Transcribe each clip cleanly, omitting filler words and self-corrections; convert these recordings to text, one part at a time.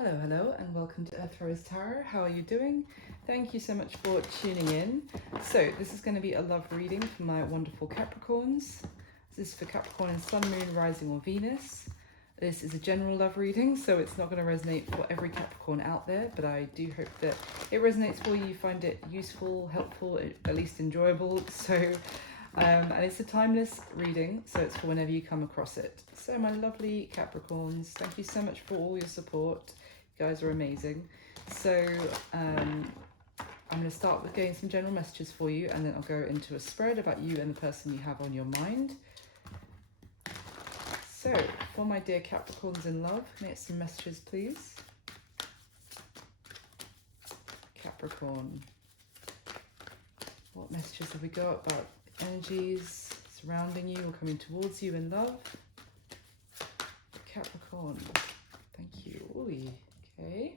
Hello, and welcome to Earth Rose Tarot. How are you doing? Thank you so much for tuning in. So, this is going to be a love reading for my wonderful Capricorns. This is for Capricorn and Sun, Moon, Rising, or Venus. This is a general love reading, so it's not going to resonate for every Capricorn out there, but I do hope that it resonates for you. You find it useful, helpful, at least enjoyable. So, and it's a timeless reading, so it's for whenever you come across it. So, my lovely Capricorns, thank you so much for all your support. You guys are amazing. So I'm going to start with getting some general messages for you, and then I'll go into a spread about you and the person you have on your mind. So for my dear Capricorns in love, make some messages, please. Capricorn, what messages have we got about energies surrounding you or coming towards you in love? Capricorn, thank you. Ooh. Okay,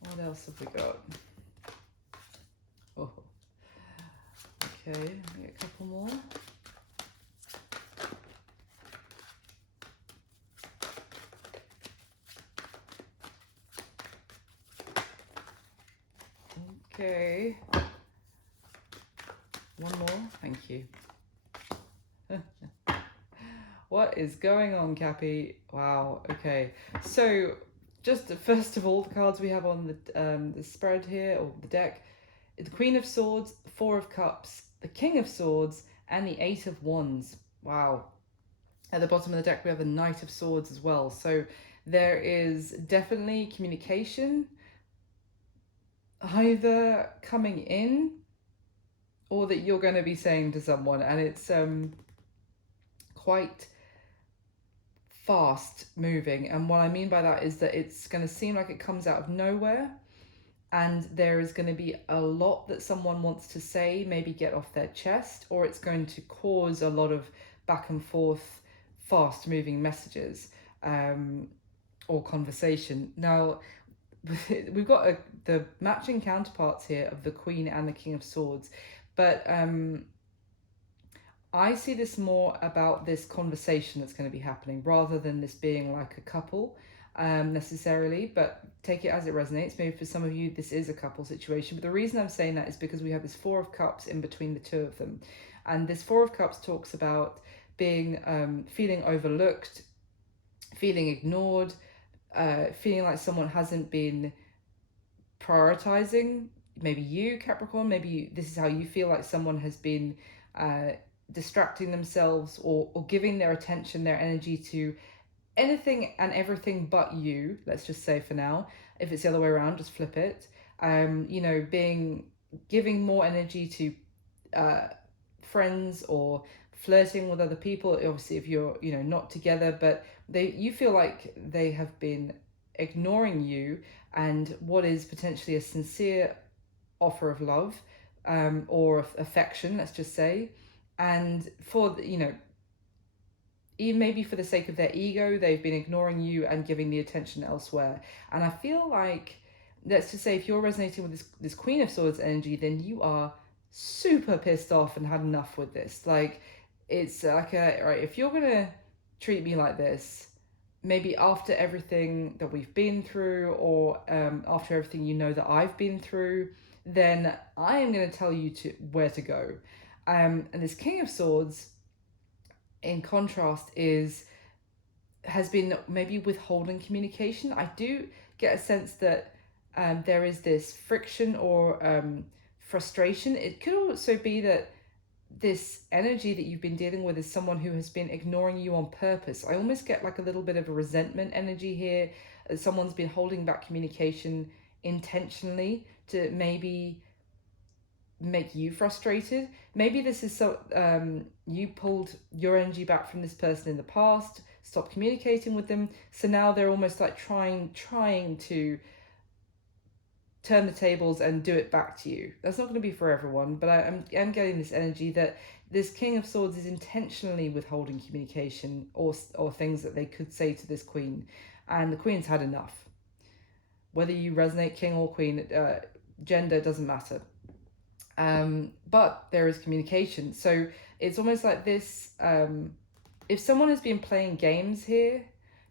what else have we got? Oh, okay, get a couple more. Okay, one more, thank you. What is going on, Cappy? Wow, okay, so just first of all, the cards we have on the spread here, or the deck, the Queen of Swords, the Four of Cups, the King of Swords, and the Eight of Wands. Wow. At the bottom of the deck, we have the Knight of Swords as well. So there is definitely communication either coming in or that you're going to be saying to someone, and it's quite fast moving. And what I mean by that is that it's going to seem like it comes out of nowhere, and there is going to be a lot that someone wants to say, maybe get off their chest, or it's going to cause a lot of back and forth fast moving messages or conversation. Now we've got the matching counterparts here of the Queen and the King of Swords, but I see this more about this conversation that's going to be happening rather than this being like a couple necessarily, but take it as it resonates. Maybe for some of you this is a couple situation, but the reason I'm saying that is because we have this Four of Cups in between the two of them, and this Four of Cups talks about being feeling overlooked, feeling ignored, feeling like someone hasn't been prioritizing maybe you, Capricorn. Maybe this is how you feel, like someone has been distracting themselves or giving their attention, their energy to anything and everything but you. Let's just say for now. If it's the other way around, just flip it. Giving more energy to friends or flirting with other people. Obviously, if you're not together, but you feel like they have been ignoring you and what is potentially a sincere offer of love or affection, let's just say. And for even maybe for the sake of their ego, they've been ignoring you and giving the attention elsewhere. And I feel like, let's just say, if you're resonating with this Queen of Swords energy, then you are super pissed off and had enough with this. Like, it's like right, if you're gonna treat me like this, maybe after everything that we've been through, or after everything that I've been through, then I am going to tell you where to go. And this King of Swords, in contrast, has been maybe withholding communication. I do get a sense that there is this friction or frustration. It could also be that this energy that you've been dealing with is someone who has been ignoring you on purpose. I almost get like a little bit of a resentment energy here. Someone's been holding back communication intentionally to maybe make you frustrated. Maybe this is you pulled your energy back from this person in the past, stopped communicating with them, so now they're almost like trying to turn the tables and do it back to you. That's not going to be for everyone, but I'm getting this energy that this King of Swords is intentionally withholding communication or things that they could say to this Queen, and the Queen's had enough. Whether you resonate King or Queen, gender doesn't matter. But there is communication. So it's almost like this, if someone has been playing games here,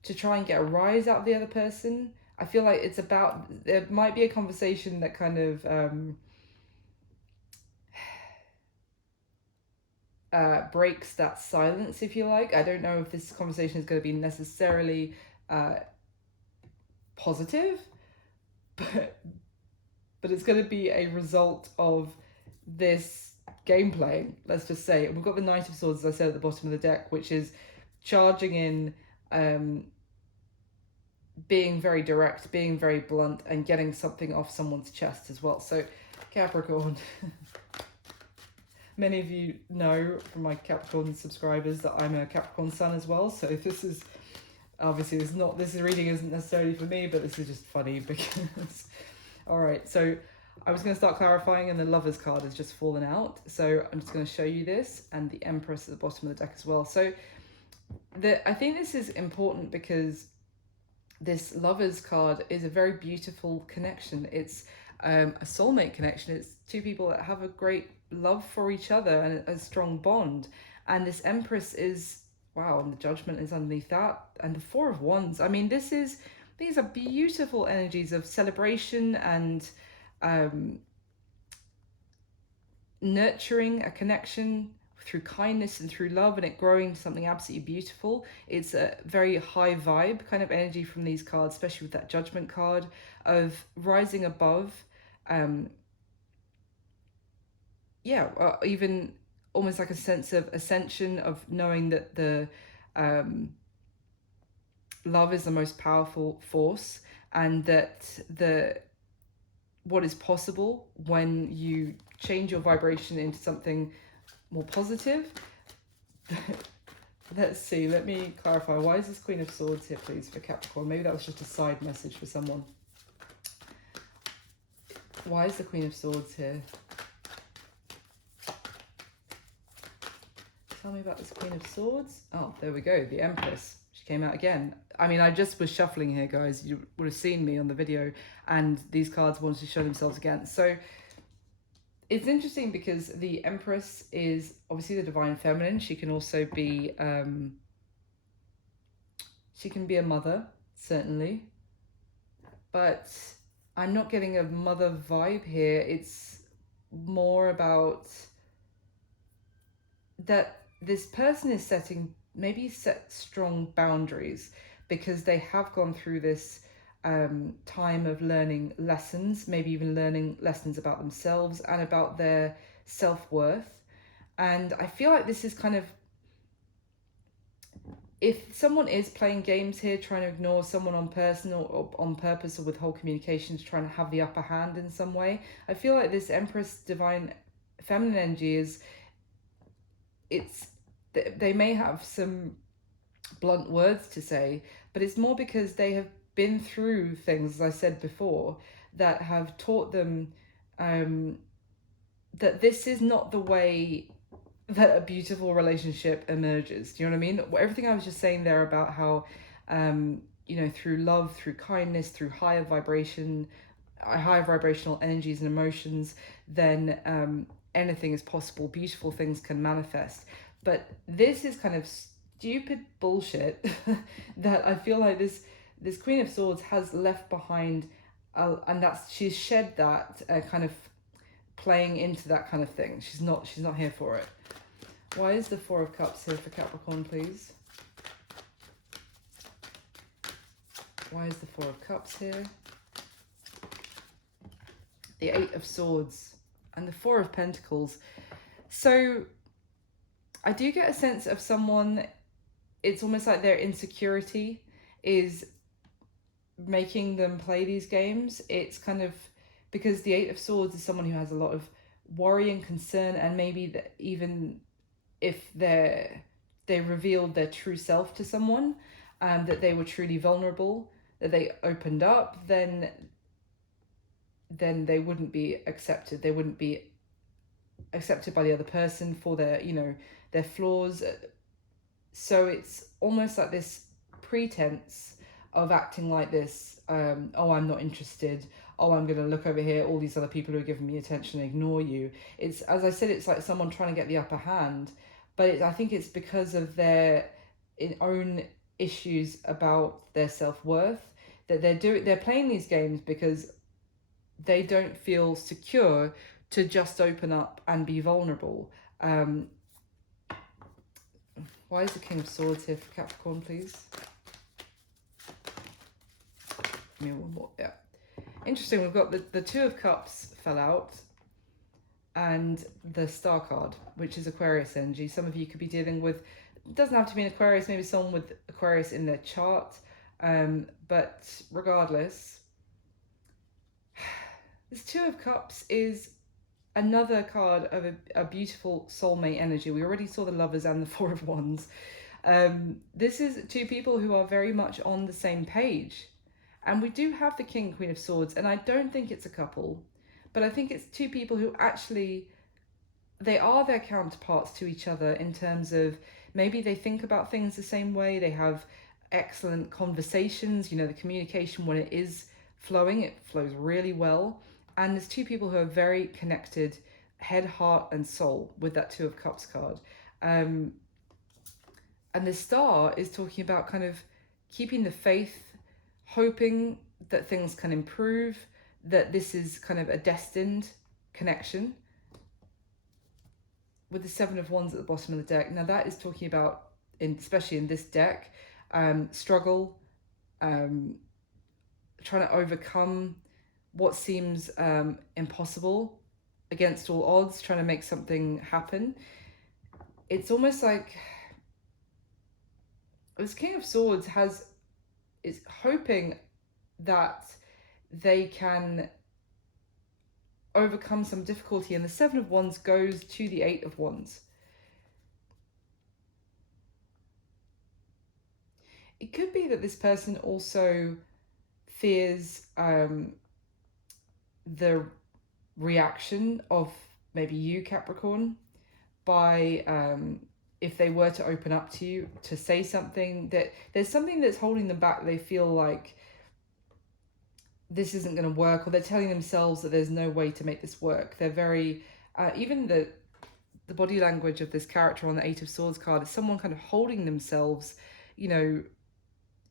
to try and get a rise out of the other person. I feel like it's about, there might be a conversation that kind of breaks that silence, if you like. I don't know if this conversation is going to be necessarily positive, but it's going to be a result of this gameplay, let's just say. We've got the Knight of Swords, as I said, at the bottom of the deck, which is charging in, being very direct, being very blunt, and getting something off someone's chest as well. So Capricorn, many of you know from my Capricorn subscribers that I'm a Capricorn sun as well. So this is obviously, this reading isn't necessarily for me, but this is just funny because all right, so I was going to start clarifying and the Lovers card has just fallen out. So I'm just going to show you this, and the Empress at the bottom of the deck as well. So I think this is important because this Lovers card is a very beautiful connection. It's a soulmate connection. It's two people that have a great love for each other and a strong bond. And this Empress is, wow, and the Judgment is underneath that. And the Four of Wands. I mean, these are beautiful energies of celebration and nurturing a connection through kindness and through love, and it growing into something absolutely beautiful. It's a very high vibe kind of energy from these cards, especially with that Judgment card, of rising above, even almost like a sense of ascension, of knowing that the love is the most powerful force, and that what is possible when you change your vibration into something more positive. Let's see, let me clarify. Why is this Queen of Swords here, please, for Capricorn? Maybe that was just a side message for someone. Why is the Queen of Swords here? Tell me about this Queen of Swords. Oh, there we go, the Empress. She came out again. I mean, I just was shuffling here, guys. You would have seen me on the video, and these cards wanted to show themselves again. So it's interesting because the Empress is obviously the divine feminine. She can also be, she can be a mother, certainly. But I'm not getting a mother vibe here. It's more about that this person is set strong boundaries because they have gone through this time of learning lessons, maybe even learning lessons about themselves and about their self-worth. And I feel like this is kind of, if someone is playing games here, trying to ignore someone on personal or on purpose, or withhold communications, trying to have the upper hand in some way, I feel like this Empress divine feminine energy is, they may have some blunt words to say, but it's more because they have been through things, as I said before, that have taught them that this is not the way that a beautiful relationship emerges. Do you know what I mean? Everything I was just saying there about how, through love, through kindness, through higher vibrational energies and emotions, then anything is possible. Beautiful things can manifest. But this is kind of stupid bullshit that I feel like this Queen of Swords has left behind, and she's shed that kind of playing into that kind of thing. She's not here for it. Why is the Four of Cups here for Capricorn, please? Why is the Four of Cups here? The Eight of Swords and the Four of Pentacles. So I do get a sense of someone, it's almost like their insecurity is making them play these games. It's kind of because the Eight of Swords is someone who has a lot of worry and concern, and maybe that even if they revealed their true self to someone, that they were truly vulnerable, that they opened up, then they wouldn't be accepted. They wouldn't be accepted by the other person for their flaws. So it's almost like this pretense of acting like this. Oh, I'm not interested. Oh, I'm going to look over here. All these other people who are giving me attention ignore you. It's, as I said, it's like someone trying to get the upper hand. But I think it's because of their own issues about their self-worth, that they're playing these games because they don't feel secure to just open up and be vulnerable. Why is the King of Swords here for Capricorn, please? Give me one more. Yeah. Interesting, we've got the Two of Cups fell out and the Star card, which is Aquarius energy. Some of you could be dealing with, it doesn't have to be an Aquarius, maybe someone with Aquarius in their chart. But regardless, this Two of Cups is another card of a beautiful soulmate energy. We already saw the Lovers and the Four of Wands. This is two people who are very much on the same page. And we do have the King, Queen of Swords, and I don't think it's a couple, but I think it's two people who actually, they are their counterparts to each other in terms of maybe they think about things the same way, they have excellent conversations, you know, the communication when it is flowing, it flows really well. And there's two people who are very connected, head, heart, and soul with that Two of Cups card. And the Star is talking about kind of keeping the faith, hoping that things can improve, that this is kind of a destined connection. With the Seven of Wands at the bottom of the deck, now that is talking about, especially in this deck, struggle, trying to overcome what seems impossible against all odds, trying to make something happen. It's almost like this King of Swords is hoping that they can overcome some difficulty, and the Seven of Wands goes to the Eight of Wands. It could be that this person also fears the reaction of maybe you, Capricorn, by if they were to open up to you, to say something, that there's something that's holding them back. They feel like this isn't going to work, or they're telling themselves that there's no way to make this work. They're very, even the body language of this character on the Eight of Swords card is someone kind of holding themselves, you know,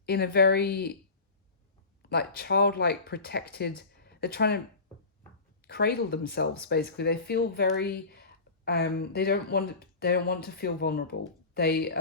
in a very like childlike protected, they're trying to cradle themselves basically. They feel very, they don't want to feel vulnerable. They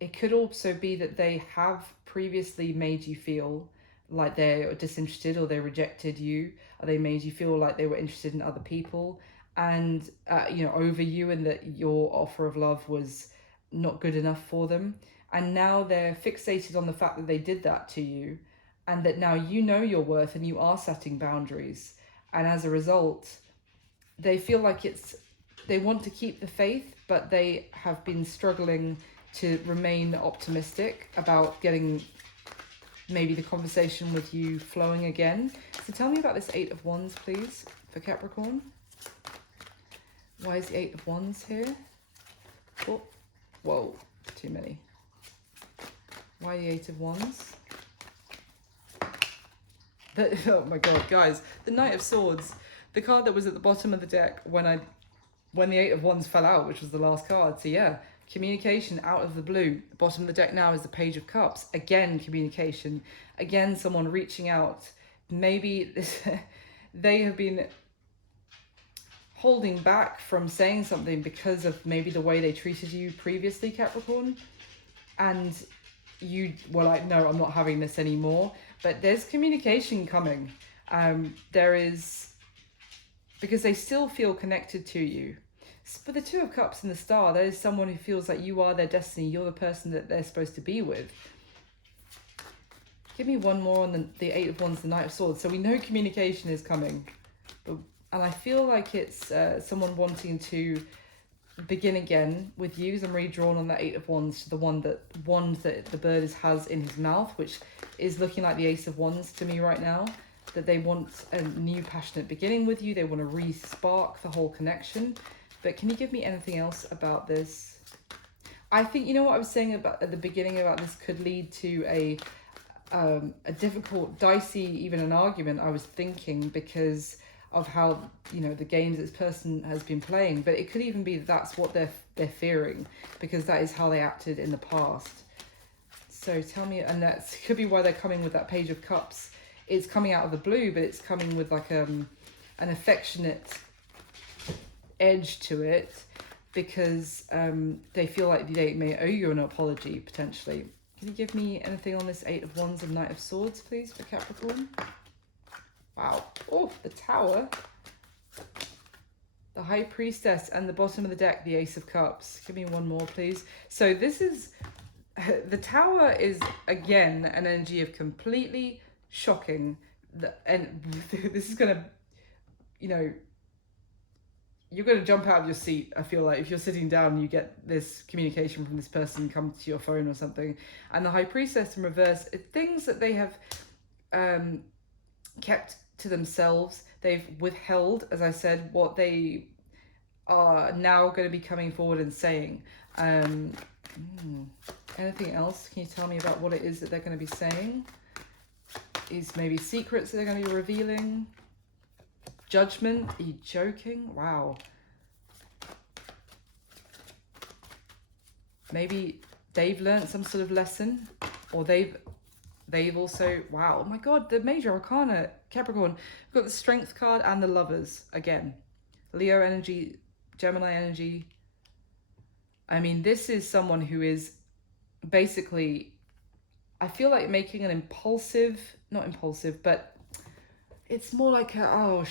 it could also be that they have previously made you feel like they're disinterested, or they rejected you, or they made you feel like they were interested in other people and you know, over you, and that your offer of love was not good enough for them. And now they're fixated on the fact that they did that to you, and that now you know your worth and you are setting boundaries. And as a result, they feel like they want to keep the faith, but they have been struggling to remain optimistic about getting maybe the conversation with you flowing again. So tell me about this Eight of Wands, please, for Capricorn. Why is the Eight of Wands here? Oh, whoa, too many. Why the Eight of Wands? Oh my god, guys, the Knight of Swords, the card that was at the bottom of the deck when the Eight of Wands fell out, which was the last card. So yeah, communication out of the blue. The bottom of the deck now is the Page of Cups. Again, communication. Again, someone reaching out. Maybe they have been holding back from saying something because of maybe the way they treated you previously, Capricorn. And you were like, no, I'm not having this anymore. But there's communication coming. There is, because they still feel connected to you. For the Two of Cups and the Star, there is someone who feels like you are their destiny. You're the person that they're supposed to be with. Give me one more on the Eight of Wands, the Knight of Swords. So we know communication is coming. And I feel like it's someone wanting to begin again with you. I'm really drawn on the Eight of Wands to the wand that the bird has in his mouth, which is looking like the Ace of Wands to me right now. That they want a new passionate beginning with you. They want to re-spark the whole connection. But can you give me anything else about this? I think, you know what I was saying about at the beginning about this could lead to a difficult, dicey, even an argument. I was thinking, because of how, you know, the games this person has been playing. But it could even be that that's what they're fearing, because that is how they acted in the past. So tell me, and that could be why they're coming with that Page of Cups. It's coming out of the blue, but it's coming with like an affectionate edge to it, because they feel like they may owe you an apology, potentially. Can you give me anything on this Eight of Wands and Knight of Swords, please, for Capricorn? Wow. Oh, the Tower. The High Priestess, and the bottom of the deck, the Ace of Cups. Give me one more, please. So this is... The Tower is, again, an energy of completely shocking. And this is going to, you know... You're going to jump out of your seat, I feel like. If you're sitting down and you get this communication from this person come to your phone or something. And the High Priestess in reverse, things that they have kept to themselves. They've withheld, as I said, what they are now going to be coming forward and saying. Anything else? Can you tell me about what it is that they're going to be saying? Is maybe secrets that they're going to be revealing? Judgment? Are you joking? Wow. Maybe they've learned some sort of lesson, or they've also... Wow. Oh my God, the Major Arcana, Capricorn. We've got the Strength card and the Lovers again. Leo energy, Gemini energy. I mean, this is someone who is basically, I feel like making an impulsive, not impulsive, but it's more like a,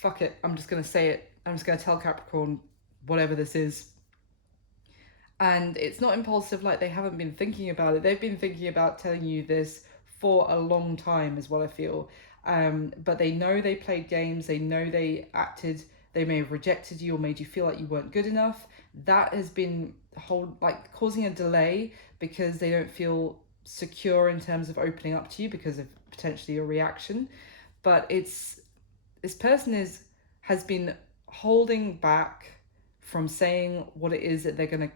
fuck it, I'm just going to say it. I'm just going to tell Capricorn whatever this is. And it's not impulsive, like they haven't been thinking about it. They've been thinking about telling you this for a long time, is what I feel. But they know they played games. They know they acted. They may have rejected you or made you feel like you weren't good enough. That has been causing a delay, because they don't feel secure in terms of opening up to you because of potentially your reaction. But this person has been holding back from saying what it is that they're going to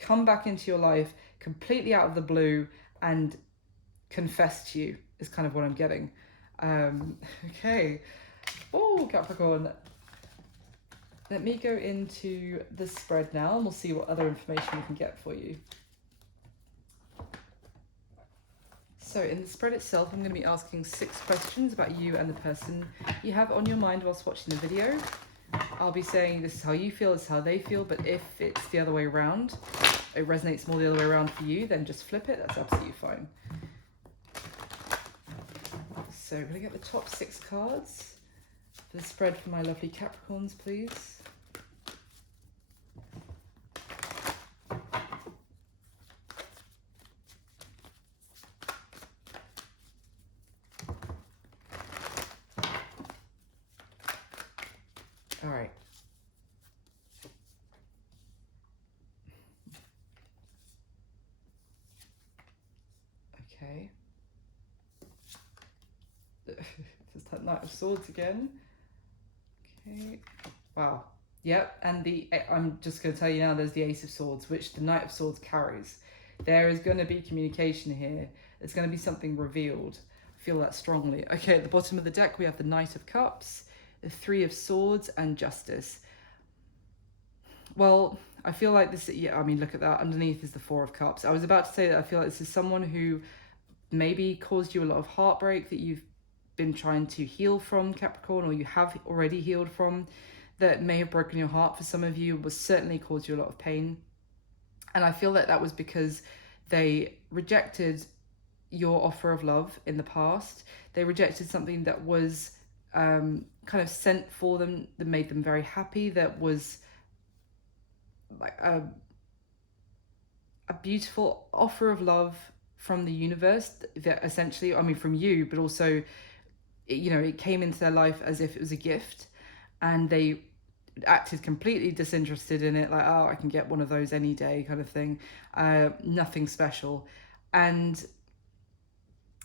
come back into your life completely out of the blue and confess to you, is kind of what I'm getting. Okay. Oh, Capricorn. Let me go into the spread now, and we'll see what other information we can get for you. So in the spread itself, I'm going to be asking 6 questions about you and the person you have on your mind whilst watching the video. I'll be saying this is how you feel, this is how they feel, but if it's the other way around, it resonates more the other way around for you, then just flip it. That's absolutely fine. So I'm going to get the top 6 cards for the spread for my lovely Capricorns, please. All right. Okay. Just that Knight of Swords again. Okay. Wow. Yep. And I'm just going to tell you now, there's the Ace of Swords, which the Knight of Swords carries. There is going to be communication here. There's going to be something revealed. I feel that strongly. Okay, at the bottom of the deck, we have the Knight of Cups, the Three of Swords, and Justice. Well, I feel like this, yeah, I mean, look at that. Underneath is the Four of Cups. I was about to say that I feel like this is someone who maybe caused you a lot of heartbreak that you've been trying to heal from, Capricorn, or you have already healed from, that may have broken your heart for some of you, was certainly caused you a lot of pain. And I feel that that was because they rejected your offer of love in the past. They rejected something that was kind of sent for them, that made them very happy, that was like a beautiful offer of love from the universe, that essentially, I mean, from you, but also, you know, it came into their life as if it was a gift, and they acted completely disinterested in it, like, oh, I can get one of those any day kind of thing, nothing special. And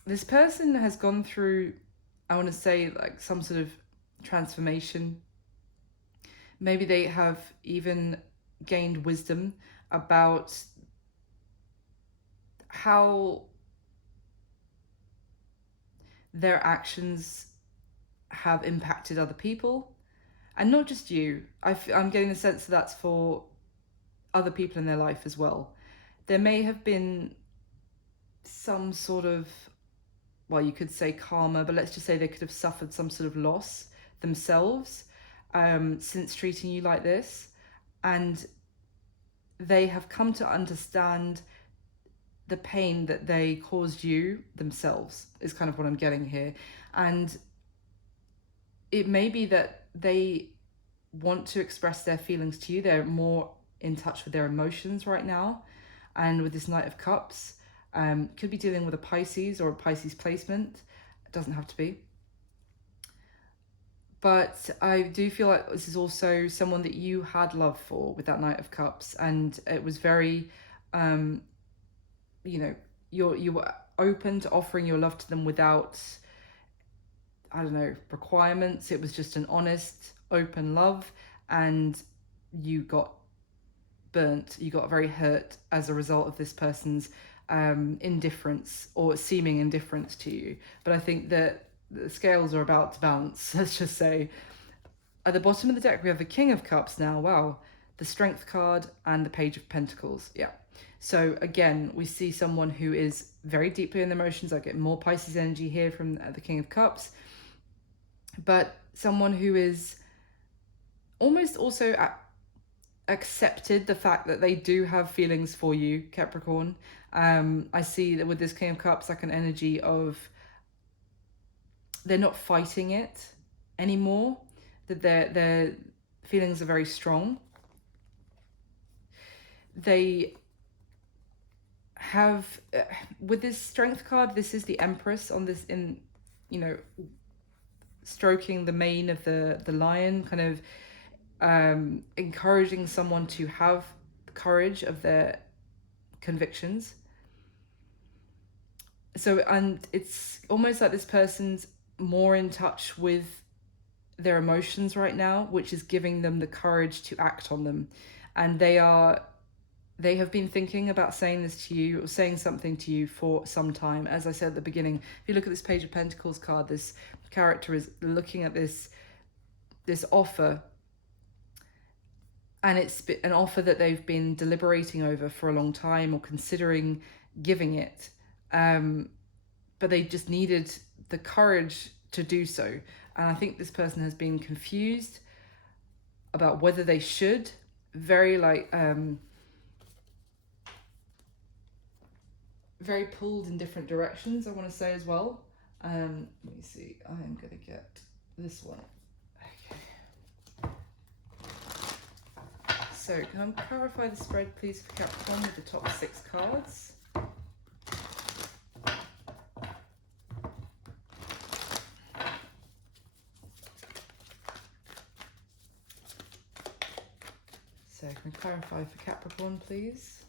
this person has gone through, I want to say, like some sort of transformation. Maybe they have even gained wisdom about how their actions have impacted other people, and not just you. I'm getting the sense that that's for other people in their life as well. There may have been some sort of, well, you could say karma, but let's just say they could have suffered some sort of loss themselves since treating you like this. And they have come to understand the pain that they caused you themselves, is kind of what I'm getting here. And it may be that they want to express their feelings to you. They're more in touch with their emotions right now. And with this Knight of Cups, could be dealing with a Pisces or a Pisces placement. It doesn't have to be. But I do feel like this is also someone that you had love for with that Knight of Cups. And it was very, you know, you were open to offering your love to them without, I don't know, requirements. It was just an honest, open love. And you got burnt, you got very hurt as a result of this person's indifference or seeming indifference to you. But I think that the scales are about to balance, let's just say. At the bottom of the deck, we have the King of Cups now. Wow. The Strength card and the Page of Pentacles. Yeah. So again, we see someone who is very deeply in the emotions. I get more Pisces energy here from the King of Cups. But someone who is almost also accepted the fact that they do have feelings for you, Capricorn. I see that with this King of Cups, like an energy of they're not fighting it anymore, that their feelings are very strong. They have, with this Strength card, this is the Empress on this, in, you know, stroking the mane of the lion, kind of encouraging someone to have courage of their convictions. So, and it's almost like this person's more in touch with their emotions right now, which is giving them the courage to act on them. And they have been thinking about saying this to you, or saying something to you for some time. As I said at the beginning, if you look at this Page of Pentacles card, this character is looking at this offer, and it's an offer that they've been deliberating over for a long time or considering giving it. But they just needed the courage to do so. And I think this person has been confused about whether they should. Very very pulled in different directions, I want to say as well. Let me see. I am going to get this one. Okay. So can I clarify the spread, please, for Capricorn with the top 6 cards? So can we clarify for Capricorn, please?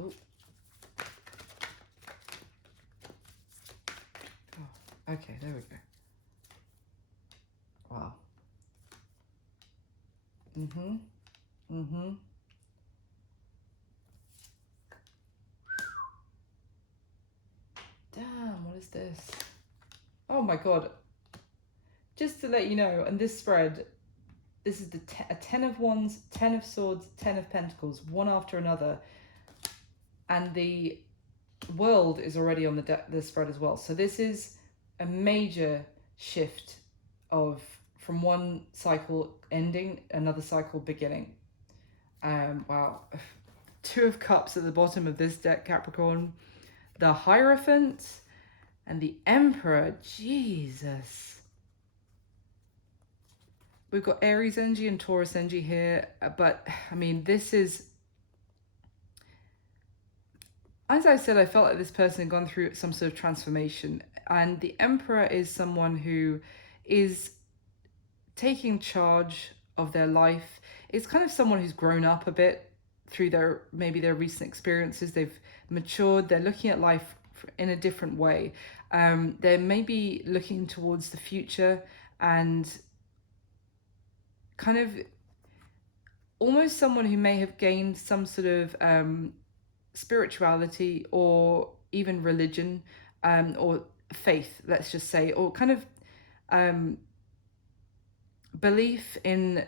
Oh. Oh, okay, there we go. Wow. Damn, what is this? Oh my god. Just to let you know, on this spread, this is a 10 of Wands, 10 of Swords, 10 of Pentacles, one after another. And the World is already on the spread as well. So this is a major shift from one cycle ending, another cycle beginning. Wow. 2 of Cups at the bottom of this deck, Capricorn. The Hierophant and the Emperor. Jesus. We've got Aries energy and Taurus energy here. But, I mean, this is... As I said, I felt like this person had gone through some sort of transformation. And the Emperor is someone who is taking charge of their life. It's kind of someone who's grown up a bit. through their recent experiences. They've matured. They're looking at life in a different way. They're maybe looking towards the future and kind of almost someone who may have gained some sort of spirituality or even religion, or faith, let's just say, or kind of belief in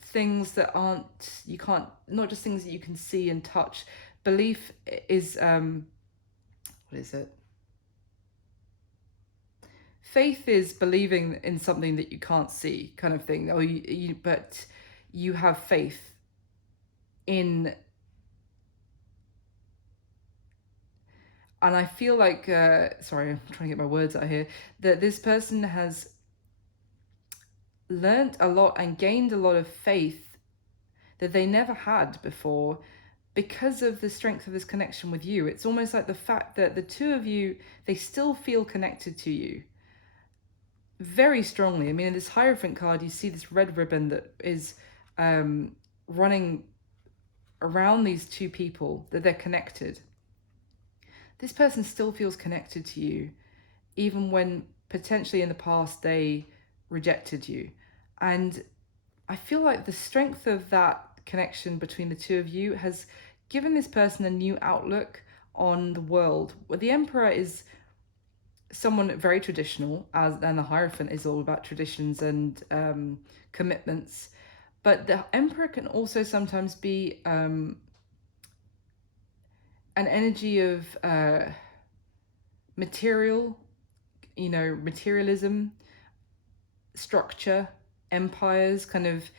things that aren't, you can't, not just things that you can see and touch. Belief is what is it? Faith is believing in something that you can't see, kind of thing. Or but you have faith in, and I feel like sorry, I'm trying to get my words out here, that this person has learnt a lot and gained a lot of faith that they never had before because of the strength of this connection with you. It's almost like the fact that the two of you, they still feel connected to you very strongly. I mean, in this Hierophant card, you see this red ribbon that is running around these two people, that they're connected. This person still feels connected to you, even when potentially in the past they rejected you. And I feel like the strength of that connection between the two of you has given this person a new outlook on the world. Well, the Emperor is someone very traditional, and the Hierophant is all about traditions and commitments. But the Emperor can also sometimes be an energy of material, materialism, structure, empires, kind of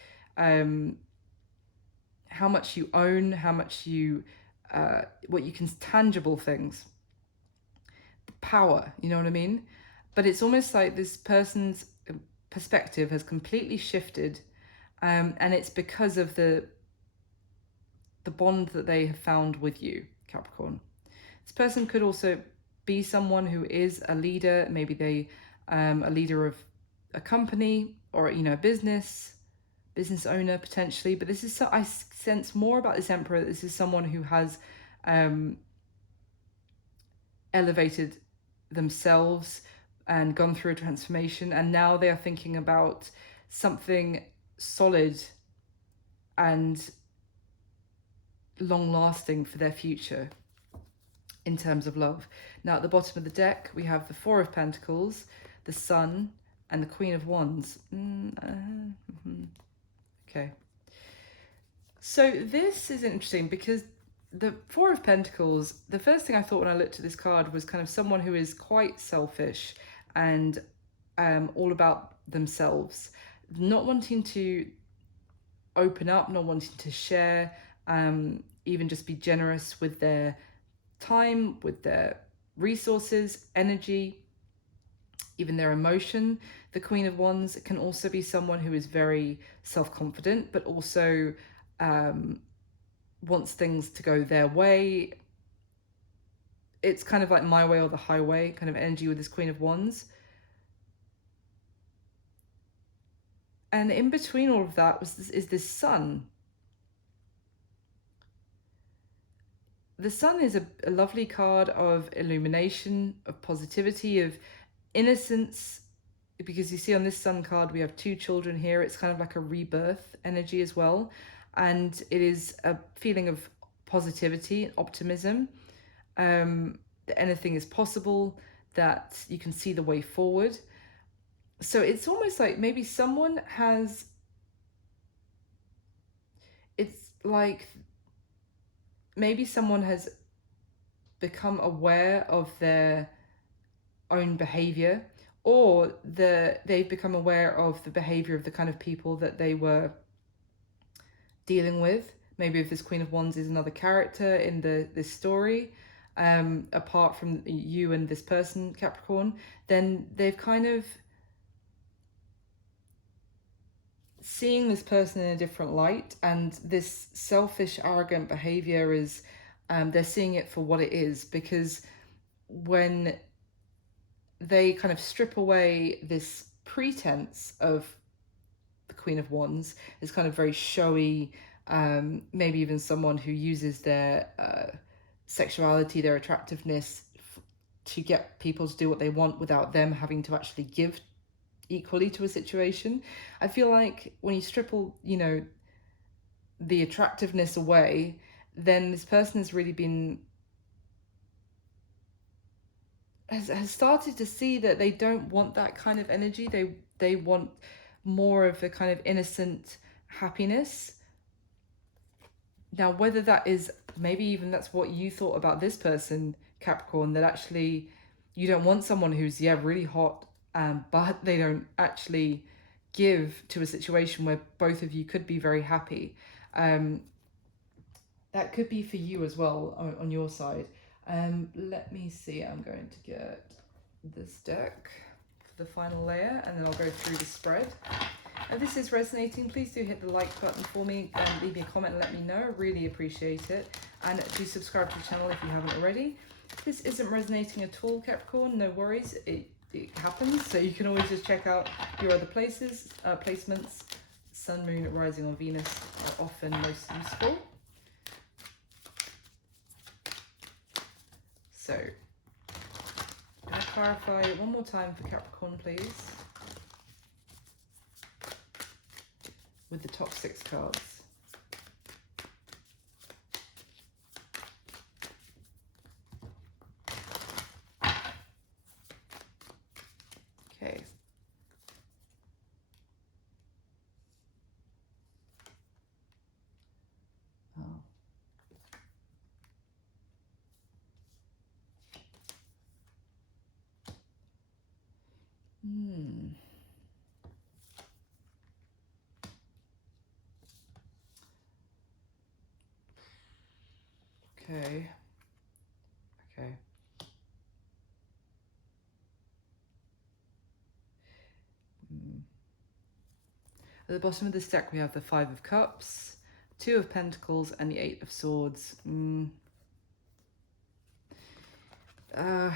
how much you own, how much you, what you can, tangible things, power, you know what I mean? But it's almost like this person's perspective has completely shifted, and it's because of the bond that they have found with you, Capricorn. This person could also be someone who is a leader. Maybe they a leader of a company, or a business owner potentially. But this is, so I sense more about this Emperor that this is someone who has elevated themselves and gone through a transformation, and now they are thinking about something solid and long lasting for their future in terms of love. Now at the bottom of the deck we have the Four of Pentacles, the Sun, and the Queen of Wands. Okay, so this is interesting because the Four of Pentacles, the first thing I thought when I looked at this card was kind of someone who is quite selfish and all about themselves, not wanting to open up, not wanting to share, even just be generous with their time, with their resources, energy, even their emotion. The Queen of Wands can also be someone who is very self-confident, but also wants things to go their way. It's kind of like my way or the highway kind of energy with this Queen of Wands. And in between all of that is this Sun. The Sun is a lovely card of illumination, of positivity, of innocence, because you see on this Sun card we have two children here. It's kind of like a rebirth energy as well, and it is a feeling of positivity and optimism, that anything is possible, that you can see the way forward. So it's almost like maybe someone has, it's like maybe someone has become aware of their own behavior, or they've become aware of the behavior of the kind of people that they were dealing with. Maybe if this Queen of Wands is another character in this story, apart from you and this person, Capricorn, then they've kind of seeing this person in a different light, and this selfish, arrogant behavior is, they're seeing it for what it is, because when they kind of strip away this pretense of the Queen of Wands, this kind of very showy, maybe even someone who uses their sexuality, their attractiveness to get people to do what they want without them having to actually give equally to a situation. I feel like when you strip all, the attractiveness away, then this person has really been has started to see that they don't want that kind of energy. They want more of the kind of innocent happiness. Now, whether that is, maybe even that's what you thought about this person, Capricorn, that actually you don't want someone who's, really hot, but they don't actually give to a situation where both of you could be very happy. That could be for you as well on your side. Let me see. I'm going to get this deck for the final layer, and then I'll go through the spread. If this is resonating, please do hit the like button for me and leave me a comment and let me know. I really appreciate it. And do subscribe to the channel if you haven't already. If this isn't resonating at all, Capricorn, no worries. It happens. So you can always just check out your other placements. Sun, Moon, Rising, or Venus are often most useful. So, can I clarify one more time for Capricorn, please? With the top 6 cards. Okay. Oh. Okay. Okay. At the bottom of this deck, we have the 5 of Cups, 2 of Pentacles, and the 8 of Swords. I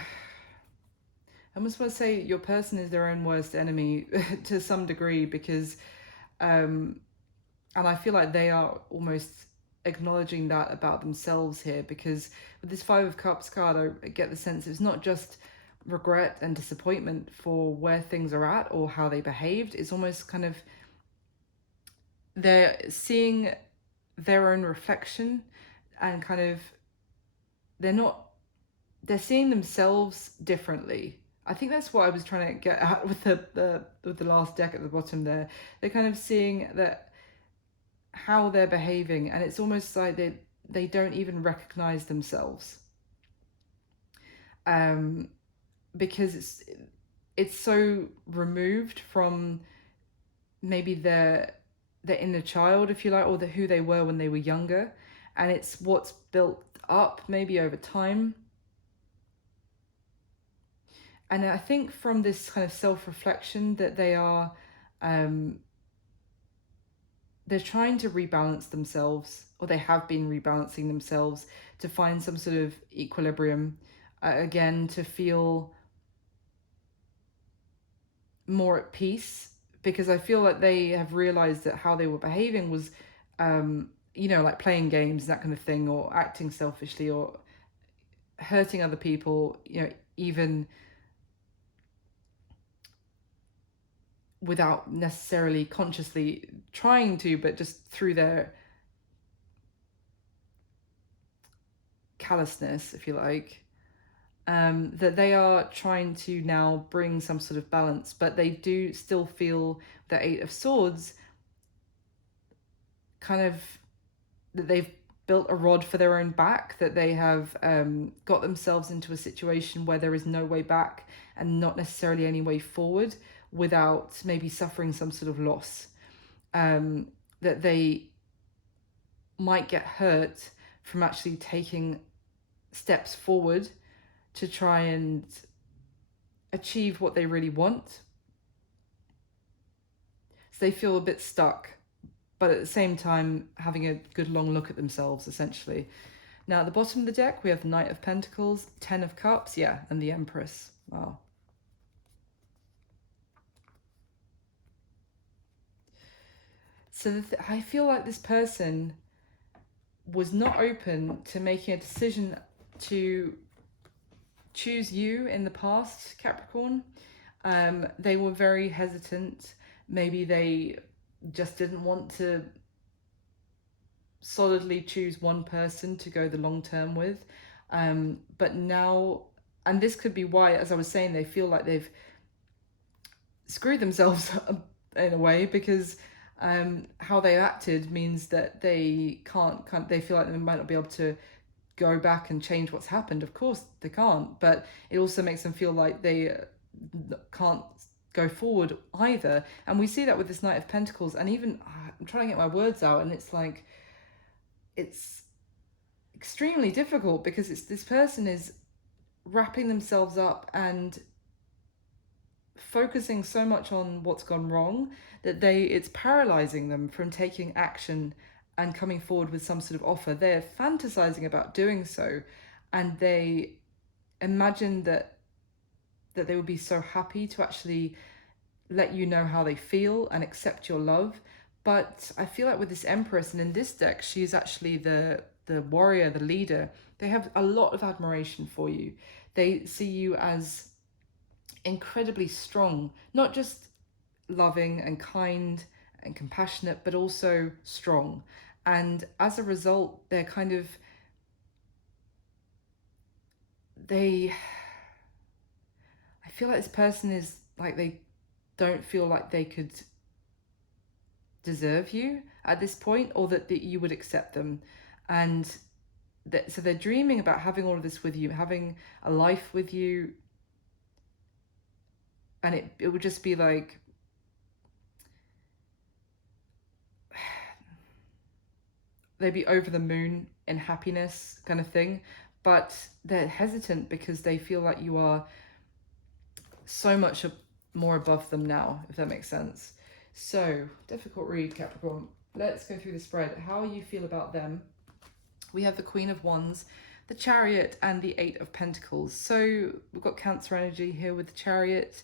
almost want to say your person is their own worst enemy to some degree, because, and I feel like they are almost acknowledging that about themselves here, because with this 5 of Cups card, I get the sense it's not just regret and disappointment for where things are at or how they behaved. It's almost kind of they're seeing their own reflection and kind of they're seeing themselves differently. I think that's what I was trying to get at with the last deck at the bottom there. They're kind of seeing that how they're behaving, and it's almost like they don't even recognize themselves, because it's so removed from maybe their inner child, if you like, or who they were when they were younger, and it's what's built up maybe over time. And I think from this kind of self-reflection that they are they're trying to rebalance themselves, or they have been rebalancing themselves to find some sort of equilibrium, again, to feel more at peace, because I feel like they have realized that how they were behaving was, like playing games, that kind of thing, or acting selfishly, or hurting other people, even without necessarily consciously trying to, but just through their callousness, if you like, that they are trying to now bring some sort of balance, but they do still feel the 8 of Swords kind of that they've built a rod for their own back, that they have got themselves into a situation where there is no way back and not necessarily any way forward without maybe suffering some sort of loss, that they might get hurt from actually taking steps forward to try and achieve what they really want. So they feel a bit stuck, but at the same time having a good long look at themselves, essentially. Now at the bottom of the deck, we have the Knight of Pentacles, 10 of Cups, and the Empress. Wow. So I feel like this person was not open to making a decision to choose you in the past, Capricorn. They were very hesitant. Maybe they just didn't want to solidly choose one person to go the long term with. But now, and this could be why, as I was saying, they feel like they've screwed themselves in a way, because how they acted means that they they feel like they might not be able to go back and change what's happened. Of course they can't, but it also makes them feel like they can't go forward either. And we see that with this Knight of Pentacles, and even I'm trying to get my words out, and it's like, it's extremely difficult, because it's this person is wrapping themselves up and focusing so much on what's gone wrong that it's paralyzing them from taking action and coming forward with some sort of offer. They're fantasizing about doing so, and they imagine that they would be so happy to actually let you know how they feel and accept your love. But I feel like with this Empress, and in this deck, she's actually the warrior, the leader. They have a lot of admiration for you. They see you as incredibly strong, not just loving and kind and compassionate, but also strong. And as a result, they're kind of, I feel like this person is like, they don't feel like they could deserve you at this point, or that you would accept them. And so they're dreaming about having all of this with you, having a life with you, and it would just be like, they'd be over the moon in happiness kind of thing. But they're hesitant because they feel like you are so much more above them now, if that makes sense. So, difficult read, Capricorn. Let's go through the spread. How you feel about them. We have the Queen of Wands, the Chariot, and the Eight of Pentacles. So we've got Cancer energy here with the Chariot.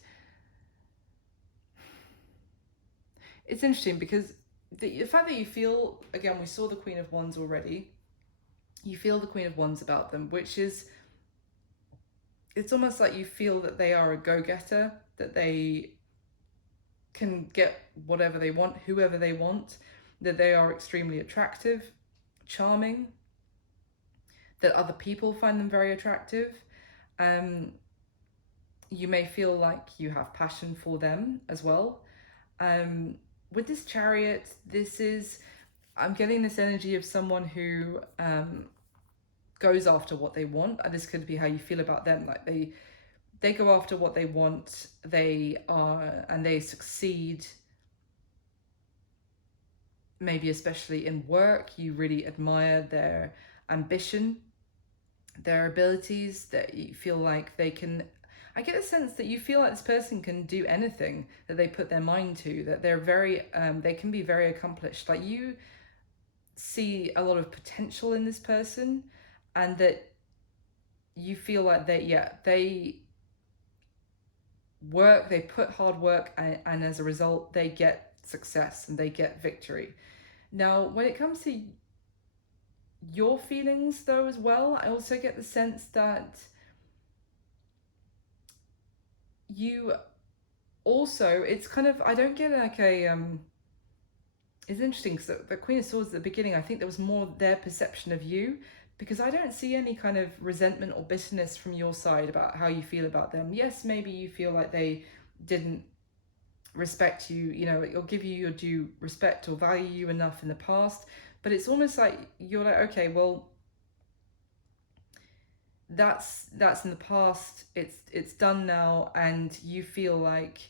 It's interesting because the fact that you feel, again, we saw the Queen of Wands already. You feel the Queen of Wands about them, which is, it's almost like you feel that they are a go-getter, that they can get whatever they want, whoever they want, that they are extremely attractive, charming, that other people find them very attractive. You may feel like you have passion for them as well. With this Chariot, I'm getting this energy of someone who goes after what they want. This could be how you feel about them. Like they go after what they want. And they succeed. Maybe especially in work, you really admire their ambition, their abilities, that you feel like they can. I get a sense that you feel like this person can do anything that they put their mind to, that they're very, they can be very accomplished. Like, you see a lot of potential in this person, and that you feel like they work, they put hard work, and as a result, they get success and they get victory. Now, when it comes to your feelings, though, as well, I also get the sense that you also, it's kind of, I don't get like it's interesting because the Queen of Swords at the beginning, I think there was more their perception of you, because I don't see any kind of resentment or bitterness from your side about how you feel about them. Yes, maybe you feel like they didn't respect you, or give you your due respect or value you enough in the past, but it's almost like you're like, okay, well, that's in the past, it's done now, and you feel like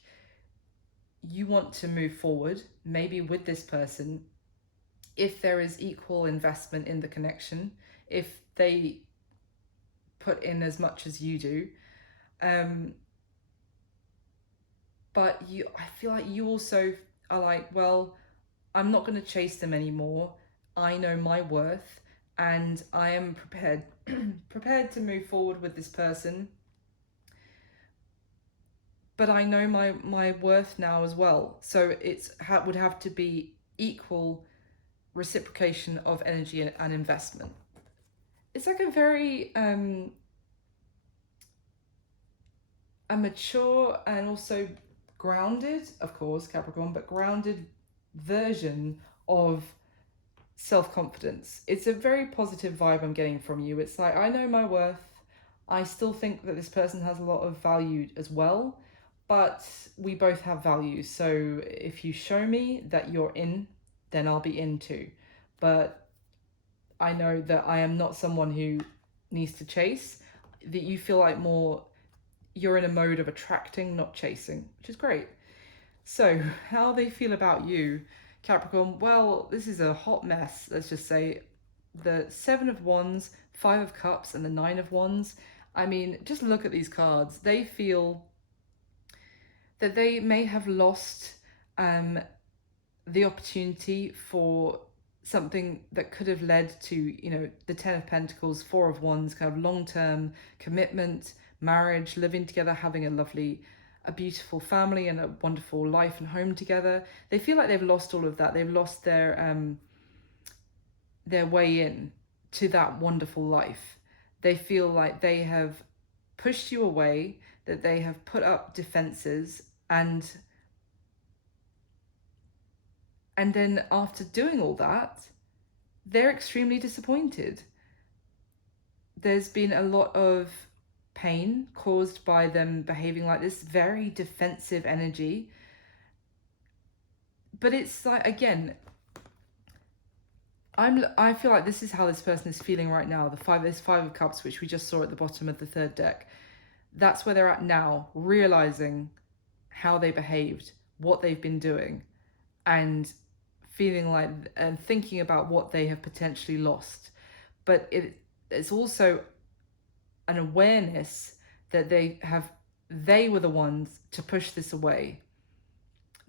you want to move forward, maybe with this person, if there is equal investment in the connection, if they put in as much as you do. But I feel like you also are like, well, I'm not going to chase them anymore. I know my worth, and I am prepared to move forward with this person. But I know my worth now as well. So would have to be equal reciprocation of energy and investment. It's like a very a mature and also grounded, of course, Capricorn, but grounded version of self-confidence. It's a very positive vibe I'm getting from you. It's like, I know my worth. I still think that this person has a lot of value as well, but we both have values. So if you show me that you're in, then I'll be in too. But I know that I am not someone who needs to chase, that you feel like more you're in a mode of attracting, not chasing, which is great. So, how they feel about you, Capricorn? Well, this is a hot mess, let's just say. The Seven of Wands, Five of Cups, and the Nine of Wands. I mean, just look at these cards. They feel that they may have lost the opportunity for something that could have led to, the Ten of Pentacles, Four of Wands, kind of long-term commitment, marriage, living together, having a beautiful family and a wonderful life and home together. They feel like they've lost all of that. They've lost their way in to that wonderful life. They feel like they have pushed you away, that they have put up defenses, and then after doing all that, they're extremely disappointed. There's been a lot of pain caused by them behaving like this, very defensive energy. But it's like, again, I feel like this is how this person is feeling right now. This Five of Cups, which we just saw at the bottom of the third deck. That's where they're at now, realizing how they behaved, what they've been doing, and feeling like and thinking about what they have potentially lost. But it's also an awareness that they were the ones to push this away,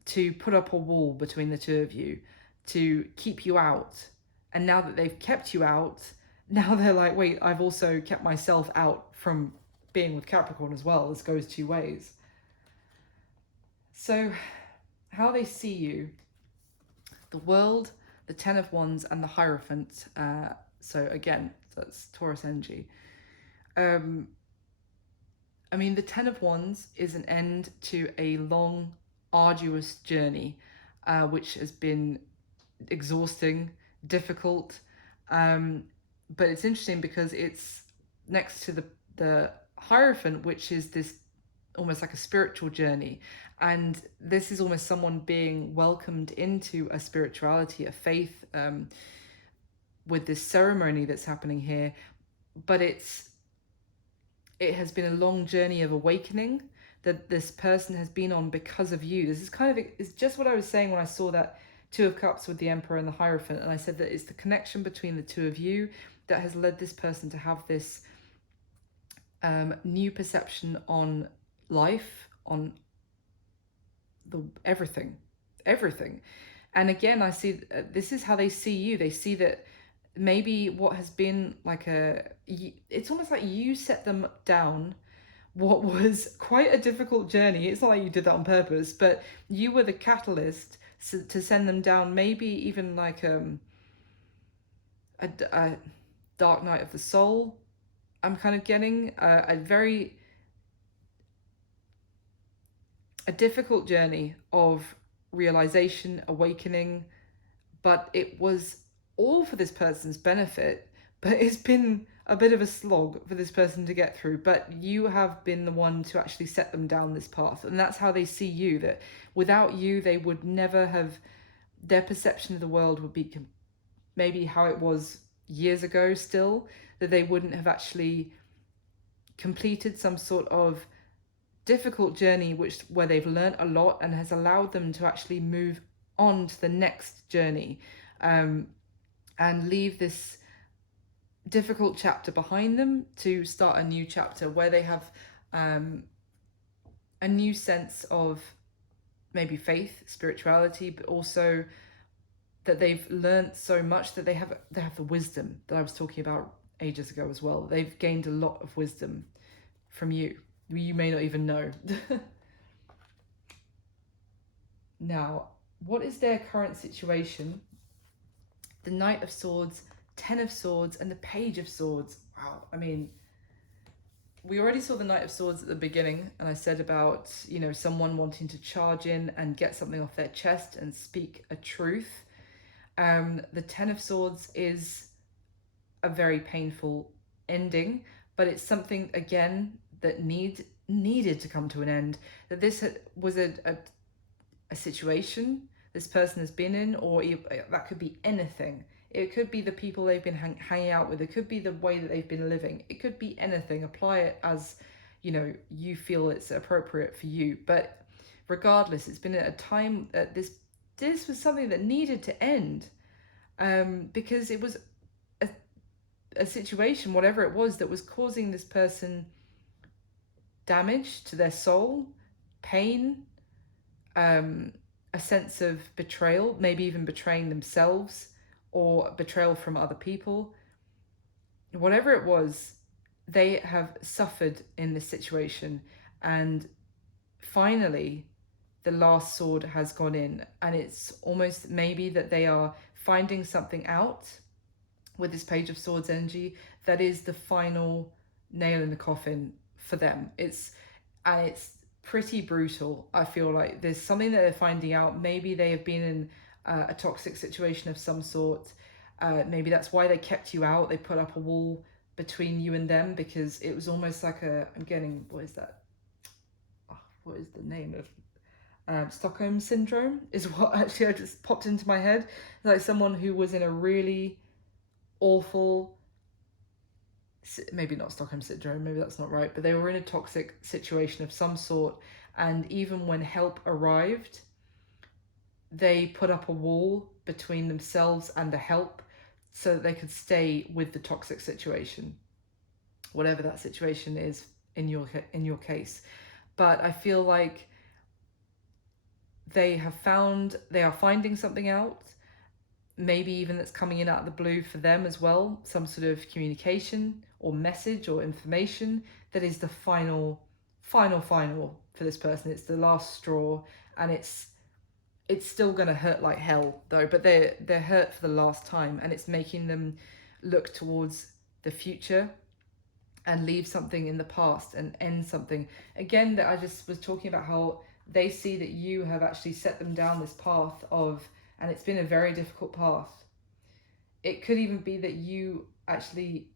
to put up a wall between the two of you, to keep you out. And now that they've kept you out, now they're like, wait, I've also kept myself out from being with Capricorn as well. This goes two ways. So how they see you, the World, the Ten of Wands, and the Hierophant. So again, that's Taurus energy. I mean, the Ten of Wands is an end to a long, arduous journey, which has been exhausting, difficult. But it's interesting because it's next to the Hierophant, which is this almost like a spiritual journey. And this is almost someone being welcomed into a spirituality, a faith, with this ceremony that's happening here. But it has been a long journey of awakening that this person has been on because of you. This is it's just what I was saying when I saw that Two of Cups with the Emperor and the Hierophant. And I said that it's the connection between the two of you that has led this person to have this new perception on life, on everything. And again, I see this is how they see you. They see that maybe what has been like it's almost like you set them down what was quite a difficult journey. It's not like you did that on purpose, but you were the catalyst to send them down maybe even like a dark night of the soul. I'm kind of getting a difficult journey of realization, awakening, but it was all for this person's benefit. But it's been a bit of a slog for this person to get through, but you have been the one to actually set them down this path. And that's how they see you, that without you, they would never have, their perception of the world would be maybe how it was years ago still, that they wouldn't have actually completed some sort of difficult journey where they've learned a lot and has allowed them to actually move on to the next journey, and leave this difficult chapter behind them to start a new chapter where they have a new sense of maybe faith, spirituality, but also that they've learned so much that they have the wisdom that I was talking about ages ago as well. They've gained a lot of wisdom from you. You may not even know. Now, what is their current situation? the Knight of Swords, Ten of Swords, and the Page of Swords. Wow, I mean, we already saw the Knight of Swords at the beginning, and I said about, you know, someone wanting to charge in and get something off their chest and speak a truth. The Ten of Swords is a very painful ending, but it's something, again, that needed to come to an end. That this was a situation this person has been in, or that could be anything. It could be the people they've been hanging out with. It could be the way that they've been living. It could be anything. Apply it as, you know, you feel it's appropriate for you. But regardless, it's been at a time that this was something that needed to end, because it was a situation, whatever it was, that was causing this person damage to their soul, pain, a sense of betrayal, maybe even betraying themselves, or betrayal from other people. Whatever it was, they have suffered in this situation, and finally the last sword has gone in, and it's almost maybe that they are finding something out with this Page of Swords energy that is the final nail in the coffin for them. It's pretty brutal. I feel like there's something that they're finding out. Maybe they have been in a toxic situation of some sort. Maybe that's why they kept you out. They put up a wall between you and them, because it was almost like I'm getting, what is that? Oh, what is the name of Stockholm syndrome is what actually I just popped into my head. Like someone who was in a really awful, maybe not Stockholm syndrome, maybe that's not right, but they were in a toxic situation of some sort, and even when help arrived, they put up a wall between themselves and the help so that they could stay with the toxic situation, whatever that situation is in your case. But I feel like they are finding something out, maybe even that's coming in out of the blue for them as well, some sort of communication or message or information that is the final for this person. It's the last straw, and it's still going to hurt like hell though, but they're hurt for the last time, and it's making them look towards the future and leave something in the past and end something. Again, that I just was talking about how they see that you have actually set them down this path of, and it's been a very difficult path. It could even be that you actually,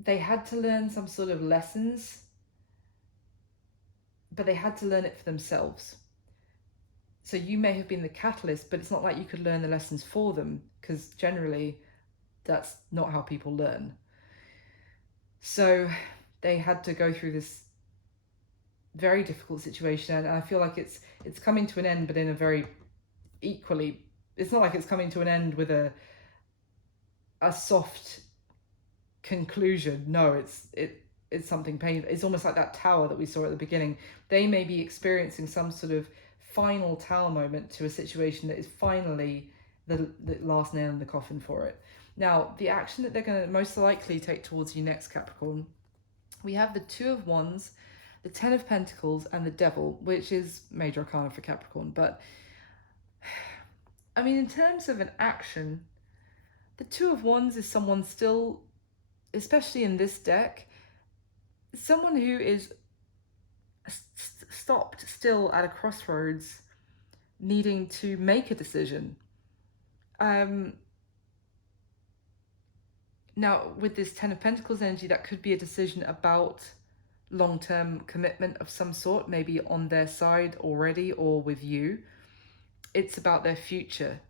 they had to learn some sort of lessons, but they had to learn it for themselves. So you may have been the catalyst, but it's not like you could learn the lessons for them, because generally that's not how people learn. So they had to go through this very difficult situation, and I feel like it's coming to an end, but in a very equally, it's not like it's coming to an end with a soft conclusion. No, it's something painful. It's almost like that tower that we saw at the beginning. They may be experiencing some sort of final tower moment to a situation that is finally the last nail in the coffin for it. Now, the action that they're going to most likely take towards you next, Capricorn, we have the Two of Wands, the Ten of Pentacles, and the Devil, which is major arcana for Capricorn. But I mean, in terms of an action, the Two of Wands is someone still, especially in this deck, someone who is stopped still at a crossroads, needing to make a decision. Now, with this Ten of Pentacles energy, that could be a decision about long-term commitment of some sort, maybe on their side already or with you. It's about their future.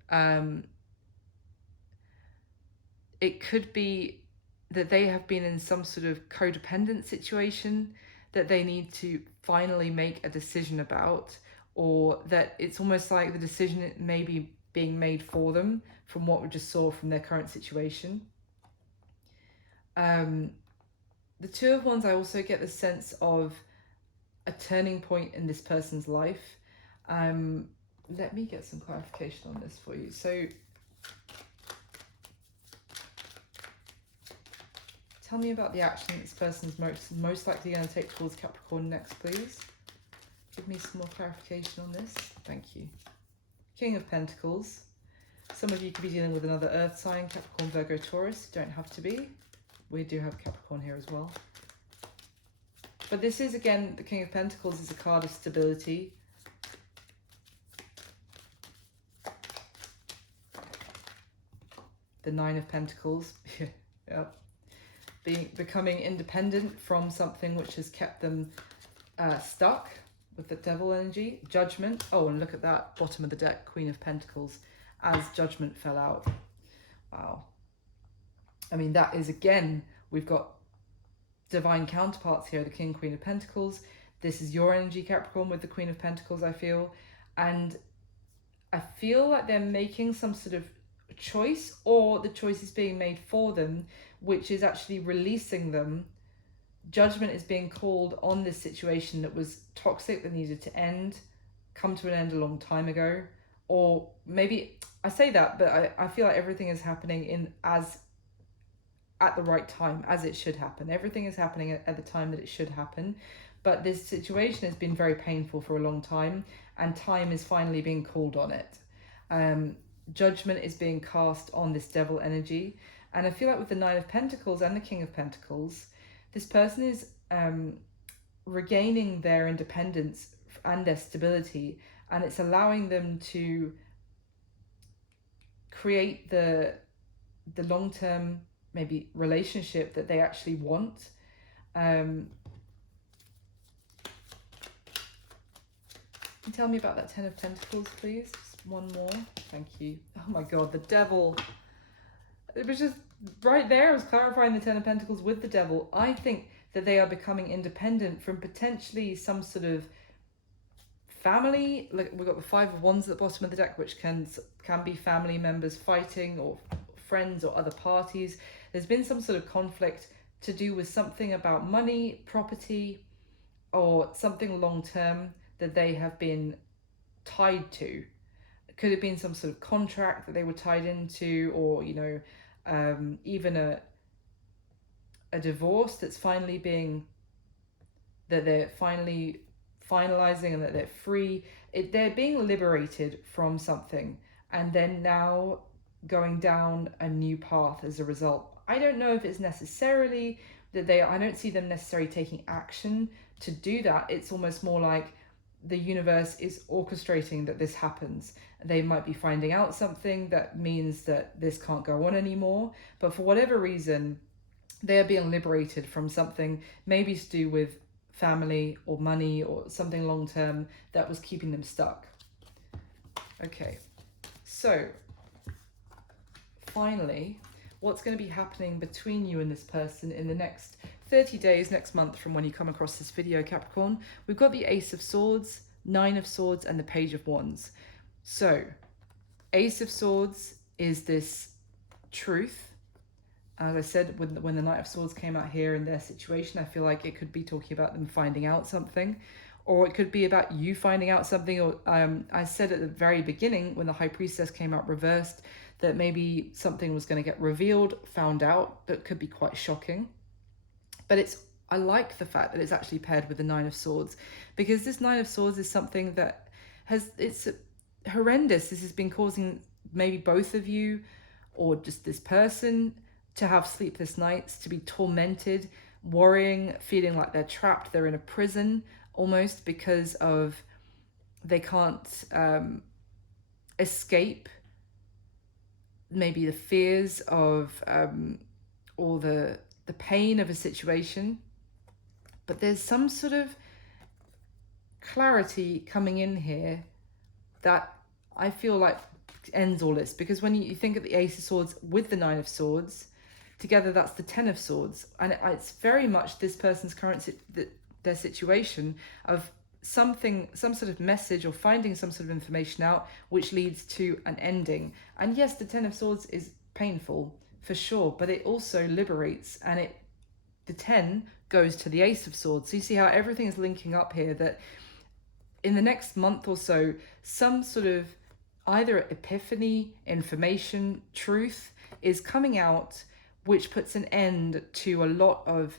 It could be that they have been in some sort of codependent situation that they need to finally make a decision about, or that it's almost like the decision may be being made for them from what we just saw from their current situation. The Two of Wands, I also get the sense of a turning point in this person's life. Let me get some clarification on this for you. So tell me about the action this person's most likely going to take towards Capricorn next, please. Give me some more clarification on this. Thank you. King of Pentacles. Some of you could be dealing with another earth sign, Capricorn, Virgo, Taurus. Don't have to be. We do have Capricorn here as well. But this is, again, the King of Pentacles is a card of stability. The Nine of Pentacles. Yep. Becoming independent from something which has kept them stuck with the Devil energy. Judgment. Oh, and look at that. Bottom of the deck, Queen of Pentacles. As Judgment fell out. Wow. I mean, that is, again, we've got divine counterparts here, the King, Queen of Pentacles. This is your energy, Capricorn, with the Queen of Pentacles, I feel. And I feel like they're making some sort of choice, or the choice is being made for them, which is actually releasing them. Judgment is being called on this situation that was toxic, that needed to end, come to an end a long time ago. Or maybe, I say that, but I feel like everything is happening at the right time, as it should happen. Everything is happening at the time that it should happen. But this situation has been very painful for a long time, and time is finally being called on it. Judgment is being cast on this Devil energy. And I feel like with the Nine of Pentacles and the King of Pentacles, this person is regaining their independence and their stability, and it's allowing them to create the long-term, maybe, relationship that they actually want. Tell me about that Ten of Pentacles, please. Just one more. Thank you. Oh my God, the Devil. It was just right there. I was clarifying the Ten of Pentacles with the Devil. I think that they are becoming independent from potentially some sort of family. Like, we've got the Five of Wands at the bottom of the deck, which can be family members fighting, or friends or other parties. There's been some sort of conflict to do with something about money, property, or something long-term that they have been tied to. Could have been some sort of contract that they were tied into, or, you know, even a divorce that's finally that they're finally finalizing, and that they're free. They're being liberated from something, and then now going down a new path as a result. I don't know if it's necessarily that I don't see them necessarily taking action to do that. It's almost more like the universe is orchestrating that this happens. They might be finding out something that means that this can't go on anymore, but for whatever reason, they are being liberated from something, maybe to do with family or money or something long-term that was keeping them stuck. Okay, so finally, what's going to be happening between you and this person in the next 30 days, next month from when you come across this video, Capricorn? We've got the Ace of Swords, Nine of Swords, and the Page of Wands. So, Ace of Swords is this truth. As I said, when the Knight of Swords came out here in their situation, I feel like it could be talking about them finding out something, or it could be about you finding out something. Or I said at the very beginning, when the High Priestess came out reversed, that maybe something was going to get revealed, found out, that could be quite shocking. But I like the fact that it's actually paired with the Nine of Swords, because this Nine of Swords is something that it's horrendous. This has been causing maybe both of you, or just this person, to have sleepless nights, to be tormented, worrying, feeling like they're trapped, they're in a prison almost, because of they can't escape maybe the fears of or the pain of a situation. But there's some sort of clarity coming in here that I feel like ends all this, because when you think of the Ace of Swords with the Nine of Swords together, that's the Ten of Swords, and it's very much this person's current their situation of some sort of message, or finding some sort of information out, which leads to an ending. And yes, the Ten of Swords is painful for sure, but it also liberates, and the 10 goes to the Ace of Swords. So you see how everything is linking up here, that in the next month or so, some sort of either epiphany, information, truth is coming out, which puts an end to a lot of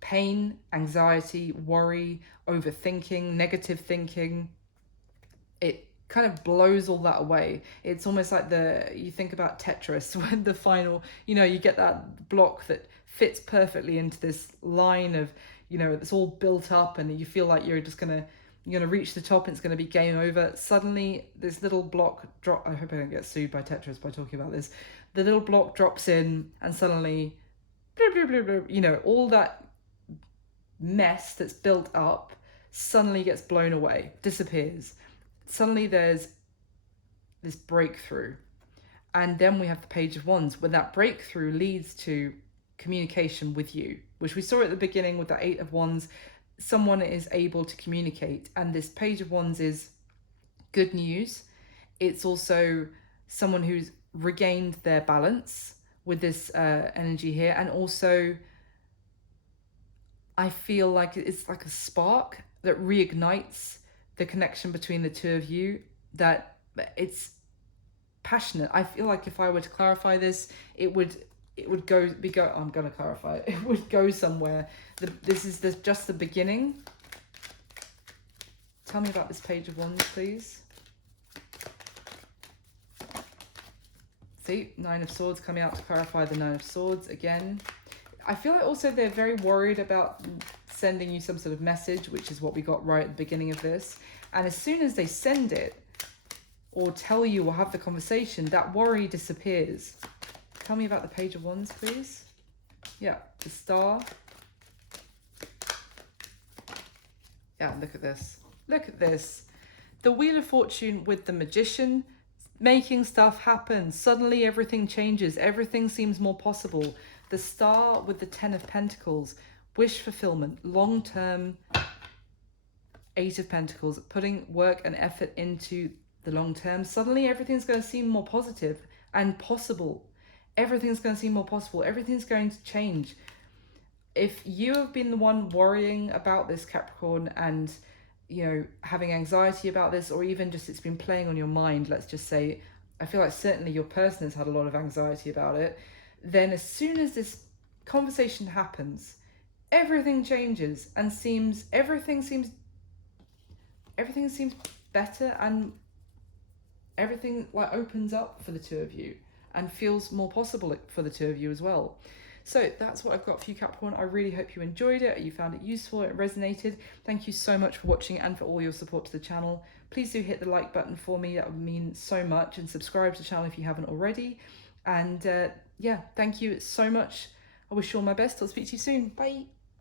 pain, anxiety, worry, overthinking, negative thinking. kind of blows all that away. It's almost like you think about Tetris when the final, you get that block that fits perfectly into this line of, it's all built up, and you feel like you're gonna reach the top and it's gonna be game over. Suddenly this little block drop. I hope I don't get sued by Tetris by talking about this. The little block drops in, and suddenly, blah, blah, blah, blah, all that mess that's built up suddenly gets blown away, disappears. Suddenly there's this breakthrough. And then we have the Page of Wands, when that breakthrough leads to communication with you, which we saw at the beginning with the Eight of Wands. Someone is able to communicate, and this Page of Wands is good news. It's also someone who's regained their balance with this energy here, and also I feel like it's like a spark that reignites the connection between the two of you, that it's passionate. I feel like if I were to clarify this, it would go I'm going to clarify it. It would go somewhere. This is just the beginning. Tell me about this Page of Wands, please. See, Nine of Swords coming out to clarify the Nine of Swords again. I feel like also they're very worried about sending you some sort of message, which is what we got right at the beginning of this. And as soon as they send it, or tell you, or have the conversation, that worry disappears. Tell me about the Page of Wands, please. Yeah, the Star. Yeah, look at this. Look at this. The Wheel of Fortune with the Magician, making stuff happen. Suddenly everything changes. Everything seems more possible. The Star with the Ten of Pentacles, wish fulfillment, long-term. Eight of Pentacles, putting work and effort into the long term. Suddenly everything's going to seem more positive and possible. Everything's going to seem more possible. Everything's going to change. If you have been the one worrying about this, Capricorn, and having anxiety about this, or even just it's been playing on your mind, let's just say, I feel like certainly your person has had a lot of anxiety about it, then as soon as this conversation happens, everything changes and everything seems better, and everything like opens up for the two of you and feels more possible for the two of you as well. So that's what I've got for you, Capricorn. I really hope you enjoyed it, you found it useful, it resonated. Thank you so much for watching and for all your support to the channel. Please do hit the like button for me, that would mean so much, and subscribe to the channel if you haven't already. And yeah, thank you so much. I wish you all my best. I'll speak to you soon. Bye.